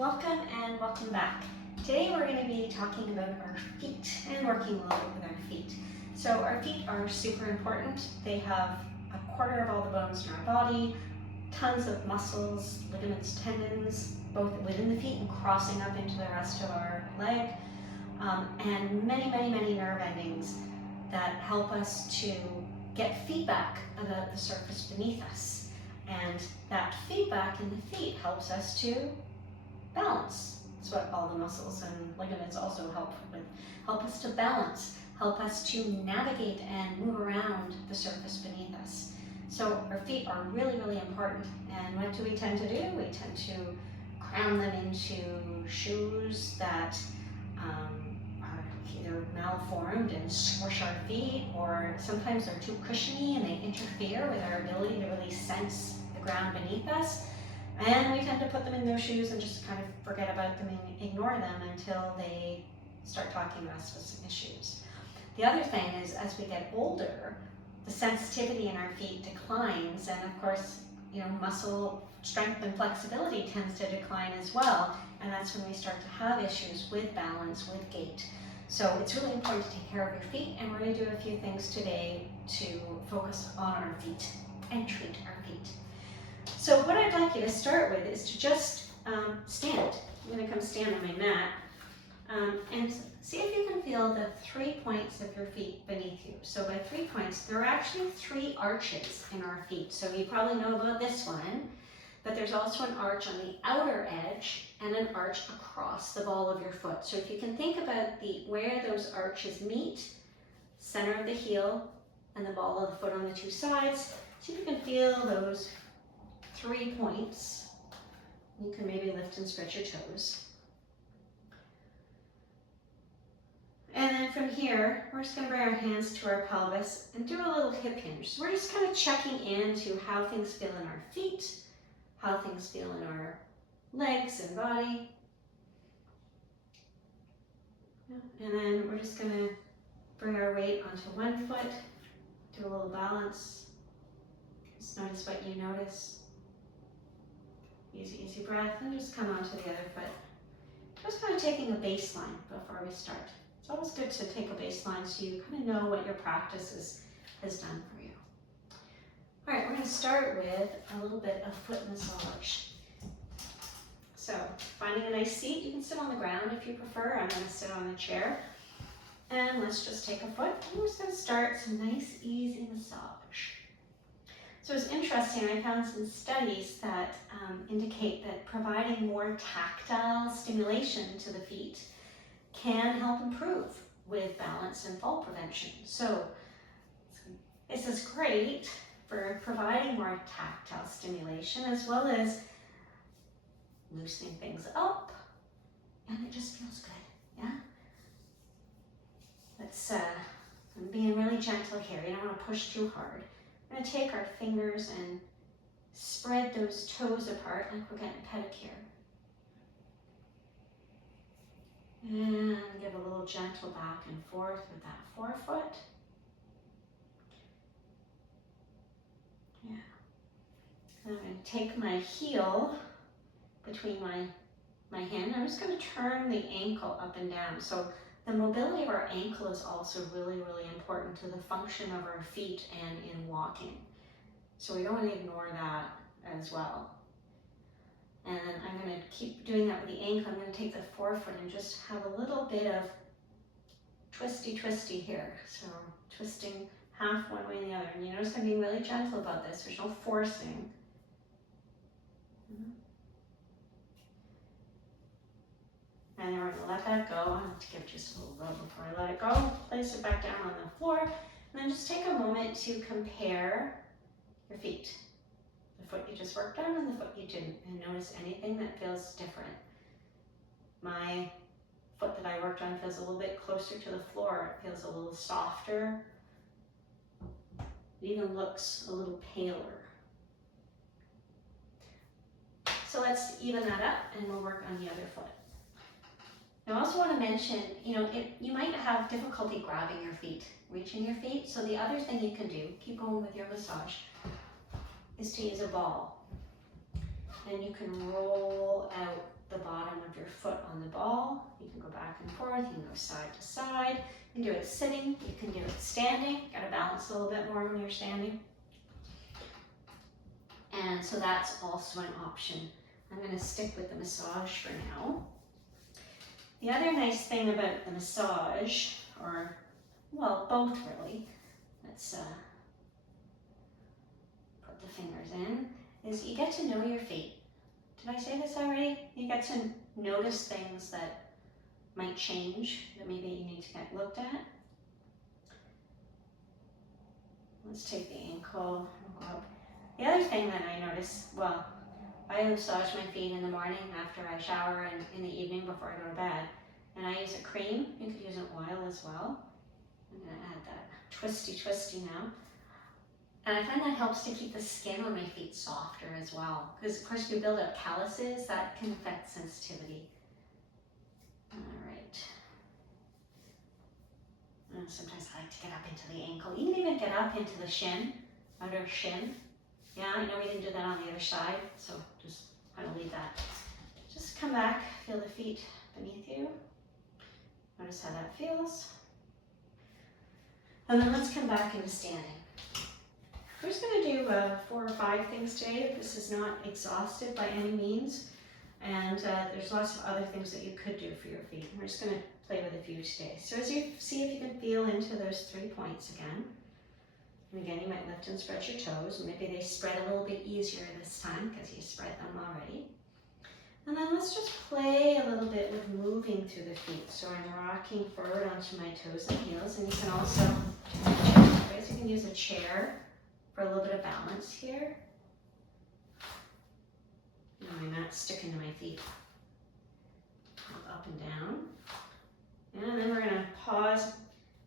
Welcome and welcome back. Today we're going to be talking about our feet and working a little bit with our feet. So our feet are super important. They have a quarter of all the bones in our body, tons of muscles, ligaments, tendons, both within the feet and crossing up into the rest of our leg, and many nerve endings that help us to get feedback about the surface beneath us. And that feedback in the feet helps us to balance. That's what all the muscles and ligaments also help with. Help us to balance, help us to navigate and move around the surface beneath us. So our feet are really important. And what do we tend to do? We tend to cram them into shoes that are either malformed and squish our feet, or sometimes they're too cushiony and they interfere with our ability to really sense the ground beneath us. And we tend to put them in those shoes and just kind of forget about them and ignore them until they start talking to us with some issues. The other thing is, as we get older, the sensitivity in our feet declines, and of course, muscle strength and flexibility tends to decline as well, and that's when we start to have issues with balance, with gait. So it's really important to take care of your feet, and we're going to do a few things today to focus on our feet and treat our feet. So what I'd like you to start with is to just stand. I'm going to come stand on my mat and see if you can feel the 3 points of your feet beneath you. So by 3 points, there are actually 3 arches in our feet. So you probably know about this one, but there's also an arch on the outer edge and an arch across the ball of your foot. So if you can think about where those arches meet, center of the heel and the ball of the foot on the 2 sides, see if you can feel those 3 points. You can maybe lift and stretch your toes. And then from here, we're just going to bring our hands to our pelvis and do a little hip hinge. So we're just kind of checking into how things feel in our feet, how things feel in our legs and body. And then we're just going to bring our weight onto one foot, do a little balance. Just notice what you notice. Easy breath, and just come onto the other foot. Just kind of taking a baseline before we start. It's always good to take a baseline so you kind of know what your practice has done for you. All right, we're going to start with a little bit of foot massage. So finding a nice seat, you can sit on the ground if you prefer. I'm going to sit on a chair. And let's just take a foot. And we're just going to start some nice, easy massage. So it's interesting, I found some studies that indicate that providing more tactile stimulation to the feet can help improve with balance and fall prevention. So this is great for providing more tactile stimulation as well as loosening things up, and it just feels good, yeah? Let's, I'm being really gentle here. You don't want to push too hard. We're going to take our fingers and spread those toes apart like we're getting a pedicure. And give a little gentle back and forth with that forefoot. Yeah. And I'm going to take my heel between my hand. I'm just going to turn the ankle up and down. So the mobility of our ankle is also really important to the function of our feet and in walking. So we don't want to ignore that as well. And I'm going to keep doing that with the ankle. I'm going to take the forefoot and just have a little bit of twisty here. So twisting half one way and the other. And you notice I'm being really gentle about this. There's no forcing. And then we're going to let that go. I have to give just a little rub before I let it go. Place it back down on the floor. And then just take a moment to compare your feet. The foot you just worked on and the foot you didn't. And notice anything that feels different. My foot that I worked on feels a little bit closer to the floor. It feels a little softer. It even looks a little paler. So let's even that up and we'll work on the other foot. I also want to mention, you might have difficulty grabbing your feet, reaching your feet. So the other thing you can do, keep going with your massage, is to use a ball. then you can roll out the bottom of your foot on the ball. You can go back and forth, you can go side to side. You can do it sitting, you can do it standing. Gotta balance a little bit more when you're standing. And so that's also an option. I'm going to stick with the massage for now. The other nice thing about the massage, or well, both really, let's put the fingers in, is you get to know your feet. Did I say this already? You get to notice things that might change, that maybe you need to get looked at. Let's take the ankle. The other thing that I notice, well, I massage my feet in the morning after I shower and in the evening before I go to bed. And I use a cream. You could use an oil as well. I'm going to add that twisty now. And I find that helps to keep the skin on my feet softer as well. Because of course we build up calluses, that can affect sensitivity. All right. And sometimes I like to get up into the ankle. You can even get up into the shin, outer shin. Yeah, I know we didn't do that on the other side, so just kind of leave that. Just come back, feel the feet beneath you. Notice how that feels. And then let's come back into standing. We're just going to do 4 or 5 things today. This is not exhaustive by any means. And there's lots of other things that you could do for your feet. We're just going to play with a few today. So as you see if you can feel into those 3 points again. And again, you might lift and spread your toes. Maybe they spread a little bit easier this time because you spread them already. And then let's just play a little bit with moving through the feet. So I'm rocking forward onto my toes and heels. And you can also, you can use a chair for a little bit of balance here. My mat's sticking to my feet. Up and down. And then we're going to pause,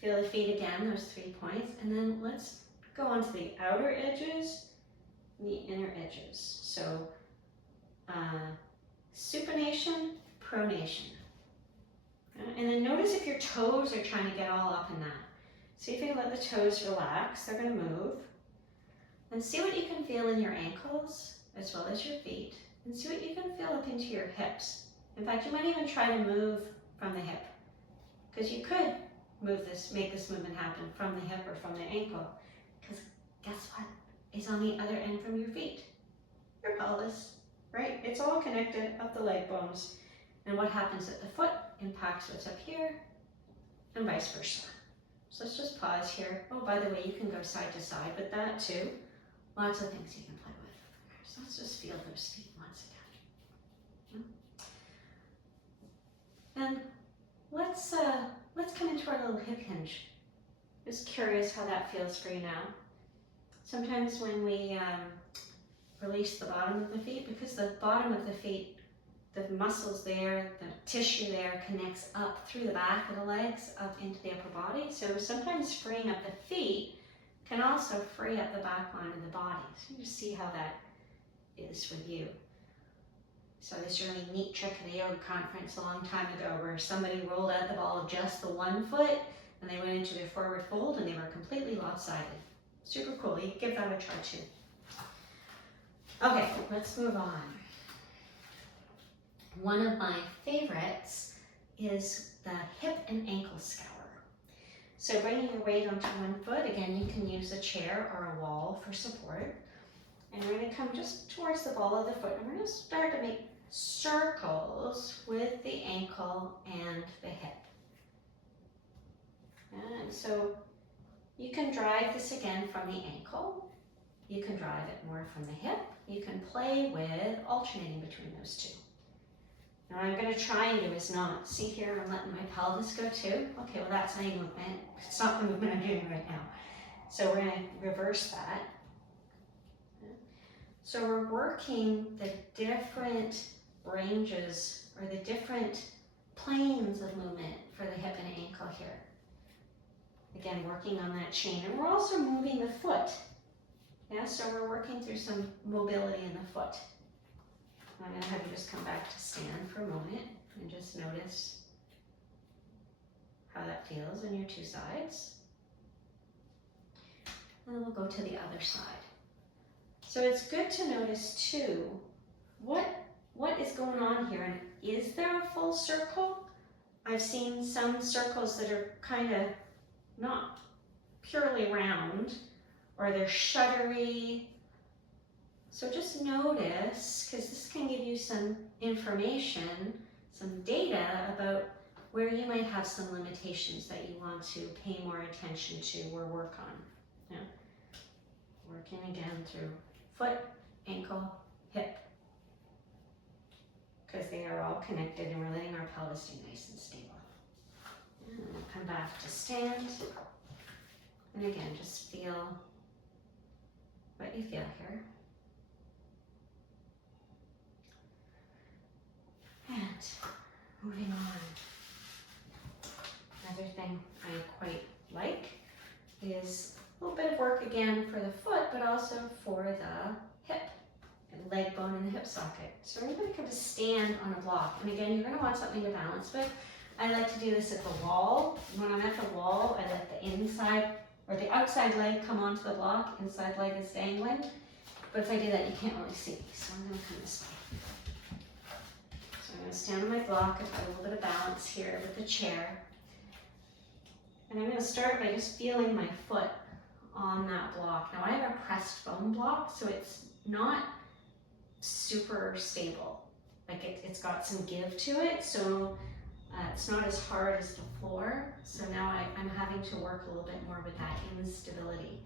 feel the feet again, those 3 points. And then let's go on to the outer edges and the inner edges. So supination, pronation. And then notice if your toes are trying to get all up in that. See if you can let the toes relax, they're going to move. And see what you can feel in your ankles as well as your feet. And see what you can feel up into your hips. In fact, you might even try to move from the hip. Because you could move this, make this movement happen from the hip or from the ankle. Because guess what is on the other end from your feet? Your pelvis, right? It's all connected up the leg bones. And what happens at the foot impacts what's up here and vice versa. So let's just pause here. Oh, by the way, you can go side to side with that too. Lots of things you can play with. So let's just feel those feet once again. And let's come into our little hip hinge. Just curious how that feels for you now. Sometimes when we release the bottom of the feet, because the bottom of the feet, the muscles there, the tissue there connects up through the back of the legs up into the upper body. So sometimes freeing up the feet can also free up the back line of the body. So you just see how that is with you. So this really neat trick at a yoga conference a long time ago where somebody rolled out the ball of just the one foot and they went into their forward fold and they were completely lopsided. Super cool. You can give that a try too. Okay, let's move on. One of my favorites is the hip and ankle scour. So bringing your weight onto one foot, again, you can use a chair or a wall for support. And we're going to come just towards the ball of the foot and we're going to start to make circles with the ankle and the hip. And so you can drive this again from the ankle. You can drive it more from the hip. You can play with alternating between those two. Now what I'm going to try and do is not. See here, I'm letting my pelvis go too. Okay, well that's not a movement. It's not the movement I'm doing right now. So we're going to reverse that. So we're working the different ranges or the different planes of movement for the hip and ankle here. Again, working on that chain. And we're also moving the foot. Yeah, so we're working through some mobility in the foot. I'm going to have you just come back to stand for a moment and just notice how that feels on your two sides. And then we'll go to the other side. So it's good to notice too, going on here, and is there a full circle? I've seen some circles that are kind of not purely round, or they're shuddery. So just notice, because this can give you some information, some data about where you might have some limitations that you want to pay more attention to or work on. Yeah. Working again through foot, ankle, hip, because they are all connected, and we're letting our pelvis stay nice and stable. And we'll come back to stand. And again, just feel what you feel here. And moving on. Another thing I quite like is a little bit of work again for the foot, but also for the hip and leg bone and the hip socket. So we're going to kind of stand on a block. And again, you're going to want something to balance with. I like to do this at the wall. When I'm at the wall, I let the inside or the outside leg come onto the block, inside leg is dangling. But if I do that, you can't really see me. So I'm going to come this way. So I'm going to stand on my block. I've got a little bit of balance here with the chair. And I'm going to start by just feeling my foot on that block. Now I have a pressed foam block, so it's not super stable. Like it's got some give to it, so it's not as hard as the floor. So now I'm having to work a little bit more with that instability.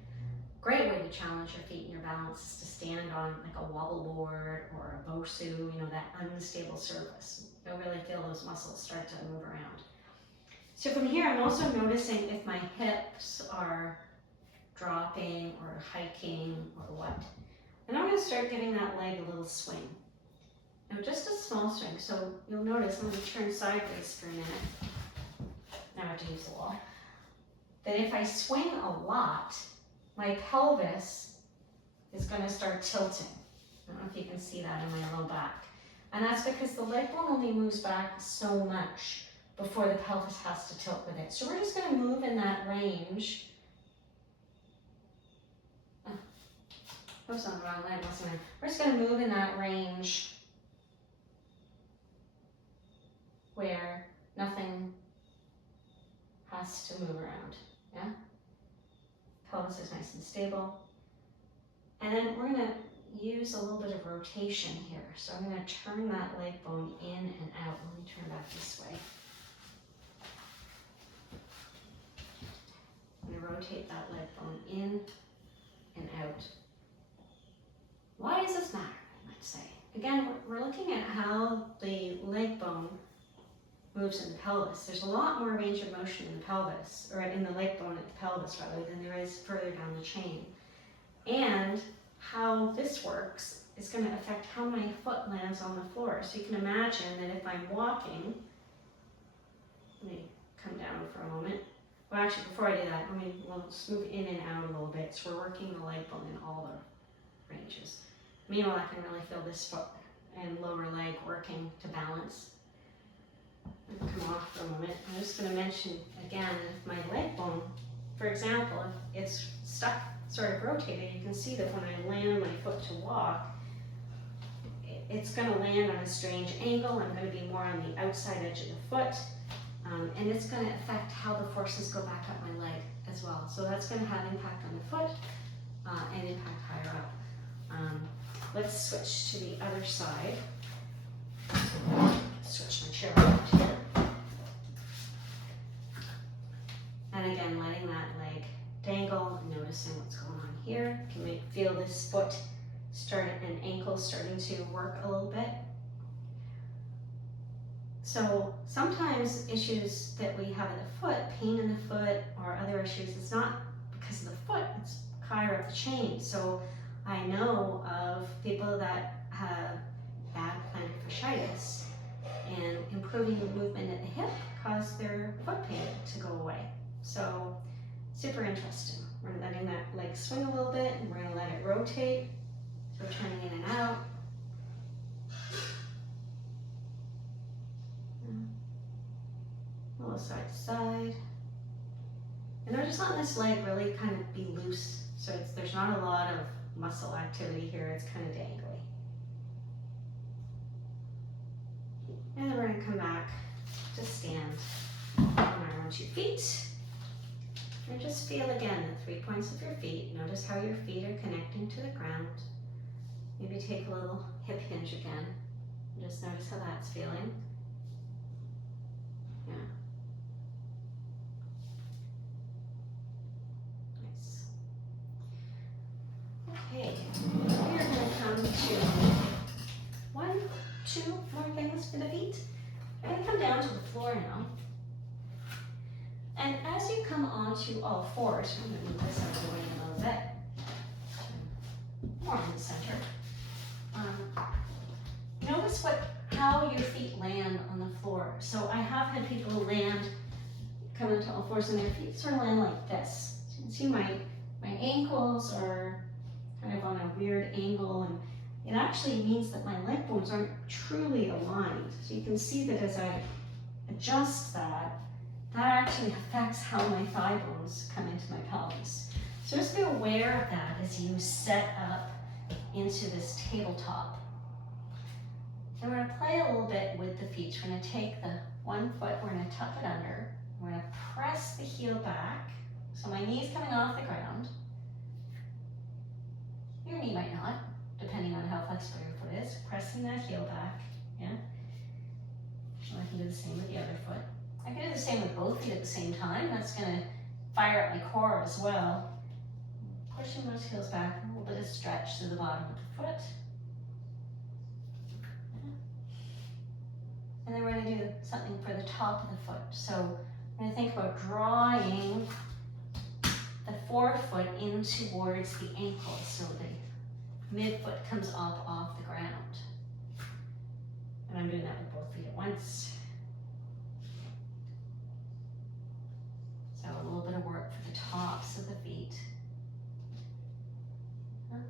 Great way to challenge your feet and your balance is to stand on like a wobble board or a Bosu, you know, that unstable surface. You'll really feel those muscles start to move around. So from here, I'm also noticing if my hips are dropping or hiking or what. And I'm going to start giving that leg a little swing. Now just a small swing. So you'll notice, I'm going to turn sideways for a minute. Now I have to use the wall. That if I swing a lot, my pelvis is going to start tilting. I don't know if you can see that in my low back. And that's because the leg bone only moves back so much before the pelvis has to tilt with it. So we're just going to move in that range. I was on the wrong leg, wasn't I? We're just going to move in that range where nothing has to move around. Yeah? Pelvis is nice and stable. And then we're going to use a little bit of rotation here. So I'm going to turn that leg bone in and out. Let me turn back this way. I'm going to rotate that leg bone in and out. Why does this matter, I might say? Again, we're looking at how the leg bone moves in the pelvis. There's a lot more range of motion in the pelvis, or in the leg bone at the pelvis rather, than there is further down the chain. And how this works is going to affect how my foot lands on the floor. So you can imagine that if I'm walking, let me come down for a moment. Well, actually, before I do that, we'll just move in and out a little bit. So we're working the leg bone in all the ranges. Meanwhile, I can really feel this foot and lower leg working to balance. Come off for a moment. I'm just going to mention again, if my leg bone, for example, if it's stuck, sort of rotated, you can see that when I land my foot to walk, it's going to land on a strange angle. I'm going to be more on the outside edge of the foot. And it's going to affect how the forces go back up my leg as well. So that's going to have impact on the foot and impact higher up. Let's switch to the other side. Switch my chair around here. And again, letting that leg dangle, noticing what's going on here. You can feel this foot and ankle starting to work a little bit. So sometimes issues that we have in the foot, pain in the foot or other issues, it's not because of the foot, it's higher up the chain. So I know of people that have bad plantar fasciitis, and improving the movement at the hip caused their foot pain to go away. So super interesting. We're letting that leg swing a little bit, and we're going to let it rotate. So turning in and out. A little side to side. And we're just letting this leg really kind of be loose. So there's not a lot of muscle activity here. It's kind of dangly. And then we're gonna come back to stand on our 1, 2 feet. And just feel again the 3 points of your feet. Notice how your feet are connecting to the ground. Maybe take a little hip hinge again. Just notice how that's feeling. Yeah. Nice. Okay, we're going to come to 1, 2 more things for the feet. I'm going to come down to the floor now. And as you come onto all fours, I'm going to move this out of the way a little bit. More in the center. Notice how your feet land on the floor. So I have had people land, come into all fours, and their feet sort of land like this. So you can see my ankles are kind of on a weird angle, and it actually means that my leg bones aren't truly aligned. So you can see that as I adjust that actually affects how my thigh bones come into my pelvis. So just be aware of that as you set up into this tabletop. And we're going to play a little bit with the feet. We're going to take the 1 foot, we're going to tuck it under. We're going to press the heel back. So my knee's coming off the ground. Your knee might not, depending on how flexible your foot is. Pressing that heel back, yeah? And I can do the same with the other foot. I can do the same with both feet at the same time. That's going to fire up my core as well. Pushing those heels back, a little bit of stretch to the bottom of the foot. And then we're going to do something for the top of the foot. So we're going to think about drawing the forefoot in towards the ankle so the midfoot comes up off the ground. And I'm doing that with both feet at once. So a little bit of work for the tops of the feet. And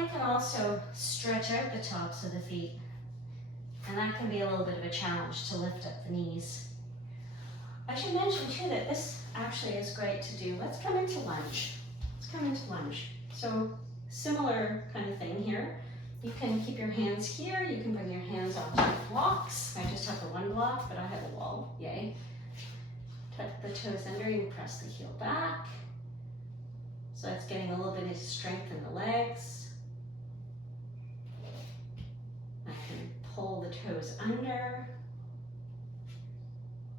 I can also stretch out the tops of the feet. And that can be a little bit of a challenge to lift up the knees. I should mention too that this actually is great to do. Let's come into lunge. Let's come into lunge. So similar kind of thing here. You can keep your hands here. You can bring your hands onto the blocks. I just have the 1 block, but I have a wall. Yay. Tuck the toes under. You can press the heel back. So that's getting a little bit of strength in the legs. I can pull the toes under.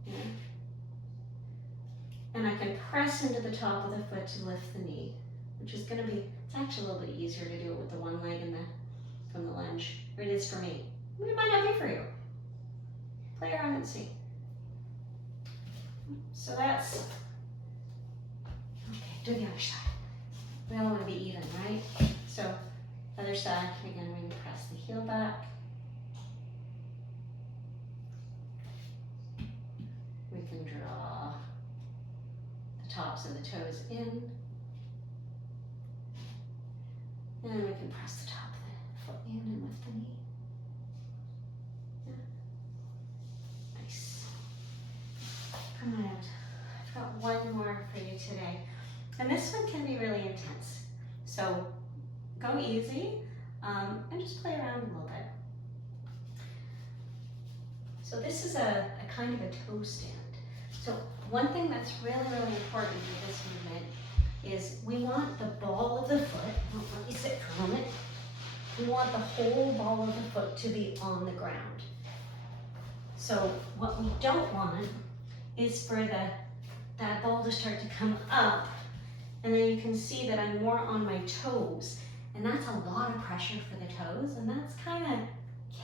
Yeah. And I can press into the top of the foot to lift the knee, which is going to be, it's actually a little bit easier to do it with the 1 leg in from the lunge. Or it is for me. It might not be for you. Play around and see. So that's, okay, do the other side. We all want to be even, right? So, other side, again, we're going to press the heel back. We can draw the tops of the toes in. And then we can press the top of the foot in and lift the knee. Yeah. Nice. Come on out. I've got 1 more for you today. And this one can be really intense. So go easy and just play around a little bit. So this is a kind of a toe stand. So one thing that's really, really important with this movement is we want the ball of the foot, let me sit for a moment, we want the whole ball of the foot to be on the ground. So what we don't want is for that ball to start to come up, and then you can see that I'm more on my toes, and that's a lot of pressure for the toes, and that's kind of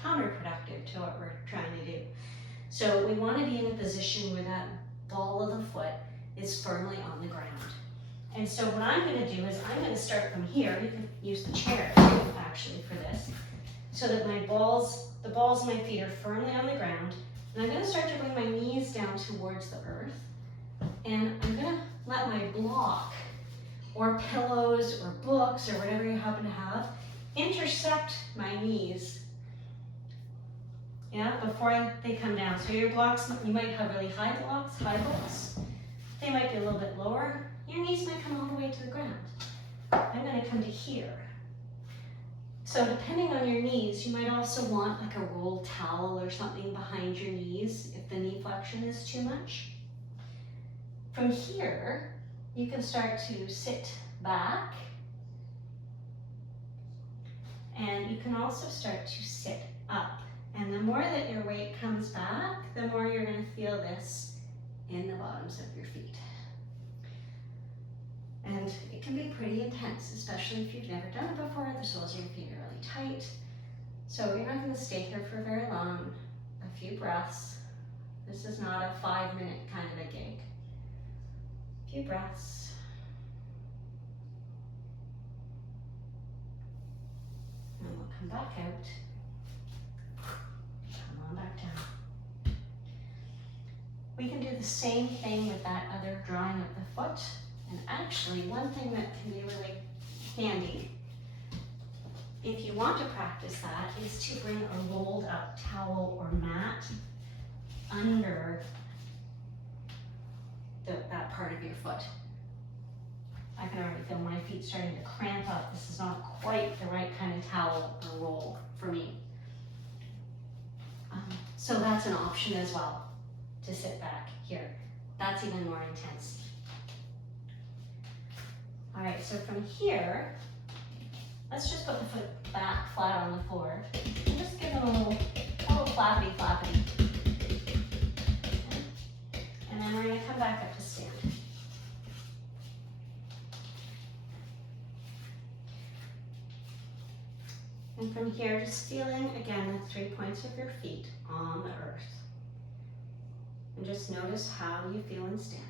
counterproductive to what we're trying to do. So we want to be in a position where that ball of the foot is firmly on the ground. And so what I'm going to do is I'm going to start from here. You can use the chair too, actually, for this, so that the balls of my feet are firmly on the ground. And I'm going to start to bring my knees down towards the earth. And I'm going to let my block, or pillows, or books, or whatever you happen to have, intersect my knees, yeah, before they come down. So your blocks, you might have really high books. They might be a little bit lower. Your knees might come all the way to the ground. I'm going to come to here. So depending on your knees, you might also want like a roll towel or something behind your knees if the knee flexion is too much. From here, you can start to sit back, and you can also start to sit up. And the more that your weight comes back, the more you're going to feel this in the bottoms of your feet. And it can be pretty intense, especially if you've never done it before. The soles of your feet are really tight. So you're not going to stay here for very long. A few breaths. This is not a 5-minute kind of a gig. A few breaths. And we'll come back out. Come on back down. We can do the same thing with that other drawing of the foot. And actually, one thing that can be really handy, if you want to practice that, is to bring a rolled up towel or mat under that part of your foot. I can already feel my feet starting to cramp up. This is not quite the right kind of towel or roll for me. So that's an option as well, to sit back here. That's even more intense. All right, so from here, let's just put the foot back flat on the floor and just give them a little flappity flappity. And then we're going to come back up to stand. And from here, just feeling again the 3 points of your feet on the earth. And just notice how you feel in standing.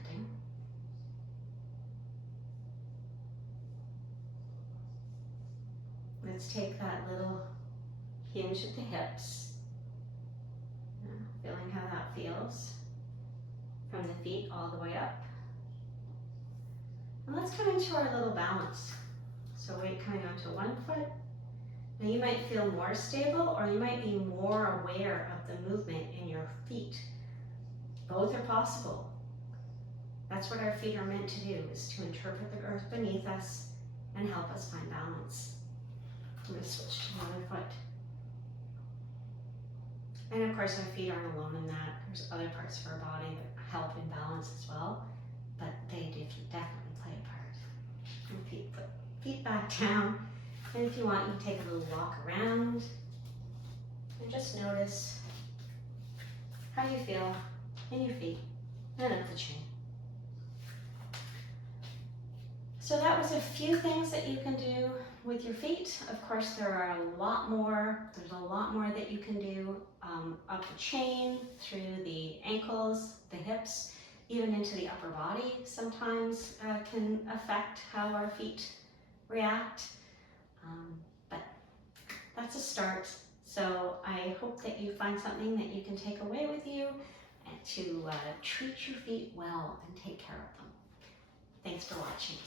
Let's take that little hinge at the hips, feeling how that feels from the feet all the way up. And let's come into our little balance. So weight coming onto one foot. Now you might feel more stable, or you might be more aware of the movement in your feet. Both are possible. That's what our feet are meant to do, is to interpret the earth beneath us and help us find balance. I'm going to switch to the other foot. And of course, our feet aren't alone in that. There's other parts of our body that help in balance as well, but they definitely play a part. And put feet back down. And if you want, you can take a little walk around and just notice how you feel in your feet and up the chain. So that was a few things that you can do with your feet. Of course, there are a lot more. There's a lot more that you can do up the chain, through the ankles, the hips, even into the upper body sometimes can affect how our feet react. But that's a start. So I hope that you find something that you can take away with you and to treat your feet well and take care of them. Thanks for watching.